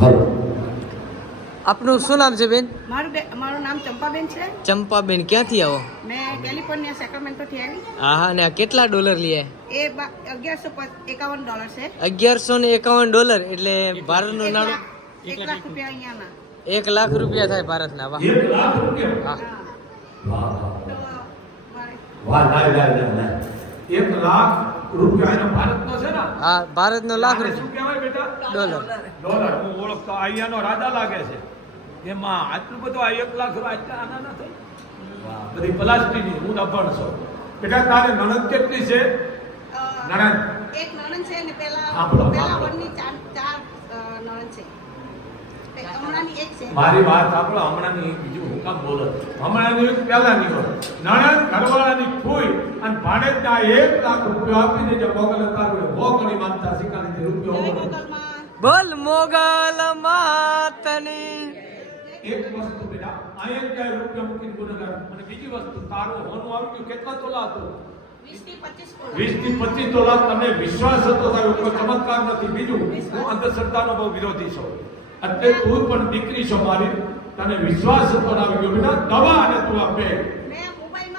હાલો. આપનું શું નામ છે બેન? મારું નામ ચંપાબેન છે. ચંપાબેન, ક્યાંથી આવો? મેં કેલિફોર્નિયા સેક્રામેન્ટોથી આવી. હા હા, ને કેટલા ડોલર લીએ? એ $1151 છે. $1151 એટલે ભારતનું નાણું 1 લાખ રૂપિયા અહીંયાના. 1 લાખ રૂપિયા થાય ભારતના. વાહ 1 લાખ રૂપિયા. હા. વાહ તો મારે વાહ, લાય. 1 લાખ રૂપિયા એનો ભારતનો છે ને? હા, ભારતનો લાખ આને રૂપિયા શું કહેવાય બેટા? ડોલર. હું ઓળખતો અહીંયાનો રાજા લાગે છે. એમાં આટલું બધું આ 1 લાખ રૂપિયા આના ના થઈ. વાહ, બધી પ્લાસ્ટિકની. હું અભણ છું. બેટા તારે નણંદ કેટલી છે? નણંદ એક નણંદ છે ને હા, બોલો. પેલા વનની ચાર નણંદ છે. હમણાંની એક છે. મારી વાત સાંભળો. હમણાંની એક બીજું હું કામ બોલો? હમણાંની એક પહેલાની વાત. નણંદ ઘરવાળાની ફૂઈ અને ભાણેજના 1 લાખ રૂપિયા આપીને જે મોગલ હતા હો ઘણી માનતા શીખાડી રૂપિયો જય હો. મોગલમાં. બોલ મોગલ માતની. એક વસ્તુ બેટા અહીંયા ક્યાંય રૂપિયા મૂકીને ગુનેગાર. અને બીજી વસ્તુ તારું હોનું આવી ગયું કેટલા તોલા હતું? 20 થી 25 20 થી 25 તોલા. તમને વિશ્વાસ હતો તારો કોઈ ચમત્કાર નથી. બીજું હું અંધશ્રદ્ધાનો બહુ વિરોધી છું. એટલે તું પણ દીકરી છો મારી. તને વિશ્વાસ હતો આવી ગયો બેટા. દવા અને તું આ બે